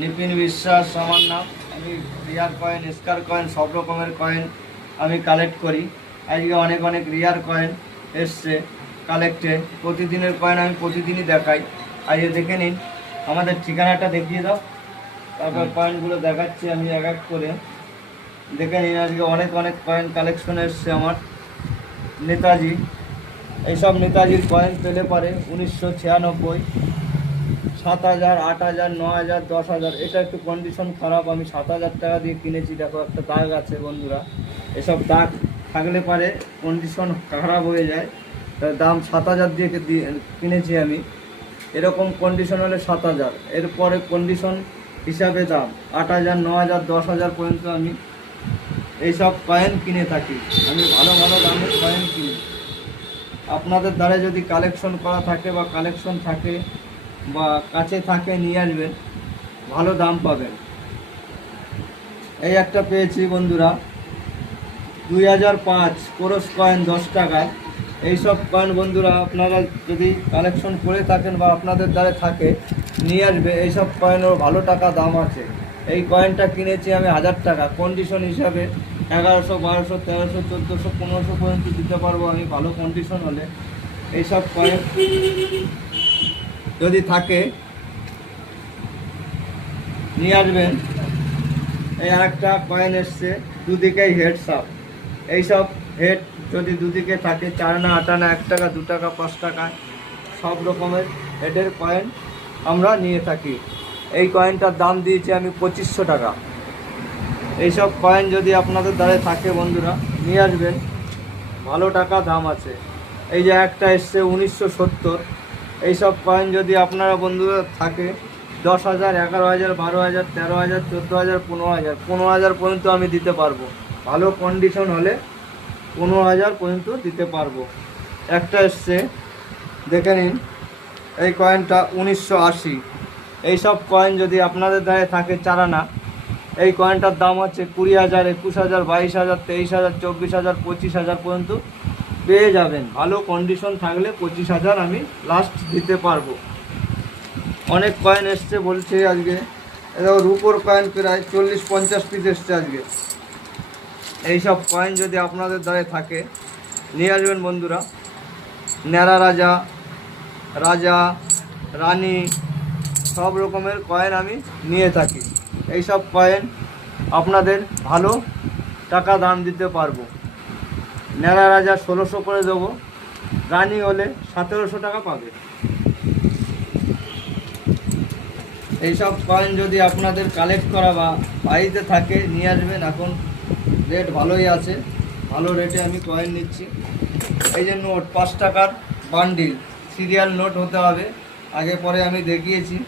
নিপিন বিশ্বাস আমার নাম। আমি রিয়ার কয়েন, স্কার কয়েন, সব রকমের কয়েন আমি কালেক্ট করি। আজকে অনেক অনেক রিয়ার কয়েন এসছে কালেক্টে। প্রতিদিনের কয়েন আমি প্রতিদিনই দেখাই। আজকে দেখে নিন, আমাদের ঠিকানাটা দেখিয়ে দাও, তারপর কয়েনগুলো দেখাচ্ছি আমি এক এক করে। দেখে নিন, আজকে অনেক অনেক কয়েন কালেকশন এসছে আমার। নেতাজি, এইসব নেতাজির কয়েন পেলে পারে 1996, 7,000, 8,000, 9,000, 10,000। এটা একটু কন্ডিশন খারাপ, আমি 7,000 টাকা দিয়ে কিনেছি। দেখো একটা দাগ আছে বন্ধুরা, এসব দাগ থাকলে পারে কন্ডিশন খারাপ হয়ে যায়। তার দাম 7,000 দিয়ে কিনেছি আমি। এরকম কন্ডিশন হলে 7,000, এরপরে কন্ডিশন হিসাবে দাম 8,000, 9,000, 10,000 পর্যন্ত আমি এইসব কয়েন কিনে থাকি। আমি ভালো ভালো দামের কয়েন কিনি। আপনাদের দ্বারা যদি কালেকশন করা থাকে বা কালেকশন থাকে বা কাছে থাকে, নিয়ে আসবেন, ভালো দাম পাবেন। এই একটা পেয়েছি বন্ধুরা, 2005 কোরস কয়েন 10 টাকায়। এইসব কয়েন বন্ধুরা আপনারা যদি কালেকশন করে থাকেন বা আপনাদের দ্বারা থাকে, নিয়ে আসবে। এইসব কয়েনেরও ভালো টাকা দাম আছে। এই কয়েনটা কিনেছি আমি 1,000 টাকা। কন্ডিশন হিসাবে 1100, 1200, 1300, 1400, 1500 পর্যন্ত দিতে পারবো আমি, ভালো কন্ডিশন হলে। এইসব কয়েন যদি থাকে নিয়ে আসবেন। এই আরেকটা কয়েন এসছে, দুদিকেই হেড সাপ। এইসব হেড যদি দুদিকে থাকে, 4 আনা, 8 আনা, 1 টাকা, 2 টাকা, 5 টাকা, সব রকমের হেডের কয়েন আমরা নিয়ে থাকি। এই কয়েনটার দাম দিয়েছি আমি 2500 টাকা। এইসব কয়েন যদি আপনাদের দ্বারা থাকে বন্ধুরা, নিয়ে আসবেন, ভালো টাকা দাম আছে। এই যে একটা এসছে 1970, এইসব কয়েন যদি আপনারা বন্ধুরা থাকে, 10,000, 11,000, 12,000, 13,000, 14,000, 15,000, 15,000 পর্যন্ত আমি দিতে পারবো। ভালো কন্ডিশন হলে 15,000 পর্যন্ত দিতে পারবো। একটা এসছে, দেখে নিন, এই কয়েনটা 1980। এইসব কয়েন যদি আপনাদের দ্বারা থাকে 4 আনা, এই কয়েনটার দাম হচ্ছে 20,000, 21,000, 22,000, 23,000, 24,000, 25,000 পর্যন্ত পেয়ে যাবেন। ভালো কন্ডিশন থাকলে 25,000 আমি লাস্ট দিতে পারবো। অনেক কয়েন এসছে বলছে আজকে। এবার রুপোর কয়েন প্রায় 40-50 পিস এসছে আজকে। এইসব কয়েন যদি আপনাদের দ্বারা থাকে, নিয়ে আসবেন বন্ধুরা। ন্যাড়া রাজা, রাজা, রানী, সব রকমের কয়েন আমি নিয়ে থাকি। এইসব কয়েন আপনাদের ভালো টাকা দাম দিতে পারবো। ন্যাড়া রাজা 1600 করে দেবো, রানী হলে 1700 টাকা পাবে। এইসব কয়েন যদি আপনাদের কালেক্ট করা বা বাড়িতে থাকে, নিয়ে আসবেন। এখন রেট ভালোই আছে, ভালো রেটে আমি কয়েন নিচ্ছি। এই যে নোট, 5 টাকার বান্ডিল, সিরিয়াল নোট হতে হবে। আগে পরে আমি দেখিয়েছি।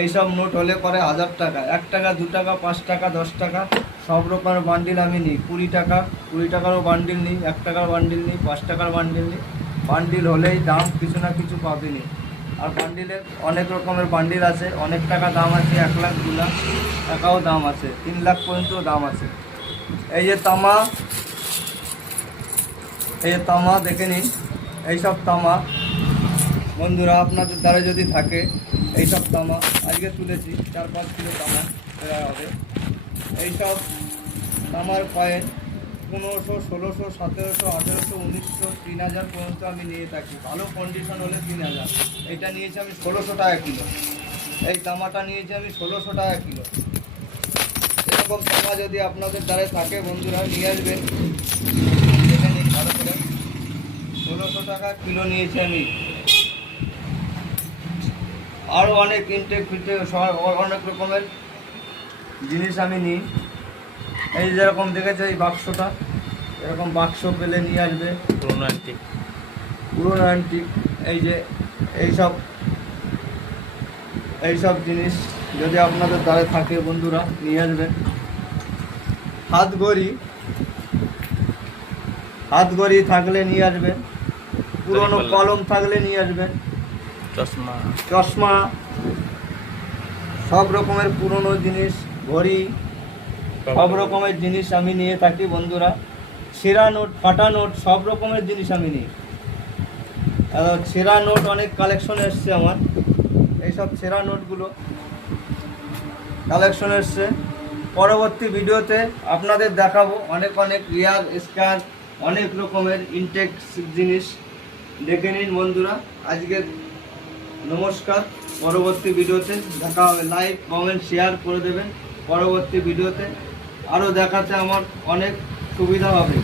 এইসব নোট হলে পরে 1,000 টাকা, 1 টাকা, 2 টাকা, 5 টাকা, 10 টাকা, সব রকমের বান্ডিল আমি নিই। 20 টাকা, 20 টাকারও বান্ডিল নিই, 1 টাকার বান্ডিল নিই, 5 টাকার বান্ডিল নিই। বান্ডিল হলেই দাম কিছু না কিছু পাবেনি। আর বান্ডিলের অনেক রকমের বান্ডিল আছে, অনেক টাকা দাম আছে, 1 লাখ, 2 লাখ টাকাও দাম আছে, 3 লাখ পর্যন্ত দাম আছে। এই যে তামা, এই যে তামা দেখে নিন। এইসব তামা বন্ধুরা আপনাদের দ্বারা যদি থাকে, এইসব তামা আজকে তুলেছি, 4-5 কিলো তামা দেওয়া হবে। এইসব তামার কয়েন 1500, 1600, 1700, 1800, 1900, 3,000 পর্যন্ত আমি নিয়ে থাকি। ভালো কন্ডিশন হলে 3,000। এইটা নিয়েছি আমি 1600 টাকা কিলো। এই তামাটা নিয়েছি আমি 1600 টাকা কিলো। এরকম তামা যদি আপনাদের দ্বারা থাকে বন্ধুরা, নিয়ে আসবেন। দেখে নিন ভালো করে, 1600 টাকা কিলো নিয়েছি আমি। আরও অনেক ইনটেক ফিনটেক অনেক রকমের জিনিস আমি নিই। এই যেরকম দেখেছে এই বাক্সটা, এরকম বাক্স পেলে নিয়ে আসবে, পুরোনো অ্যান্টিক। এই যে এইসব জিনিস যদি আপনাদের দ্বারা থাকে বন্ধুরা, নিয়ে আসবেন। হাত ঘড়ি থাকলে নিয়ে আসবেন। পুরনো কলম থাকলে নিয়ে আসবেন। চশমা, সব রকমের পুরনো জিনিস, ঘড়ি, সব রকমের জিনিস আমি নিয়ে থাকি বন্ধুরা। ছেঁড়া নোট, ফাটা নোট, সব রকমের জিনিস আমি নিই। ছেঁড়া নোট অনেক কালেকশন এসছে আমার। এইসব ছেঁড়া নোটগুলো কালেকশন এসছে। পরবর্তী ভিডিওতে আপনাদের দেখাবো অনেক অনেক রিয়ার স্কার, অনেক রকমের ইনটেক জিনিস। দেখে নিন বন্ধুরা। আজকে নমস্কার, পরবর্তী ভিডিওতে দেখা হবে। লাইক কমেন্ট শেয়ার করে দেবেন। পরবর্তী ভিডিওতে আরও দেখাতে আমার অনেক সুবিধা হবে।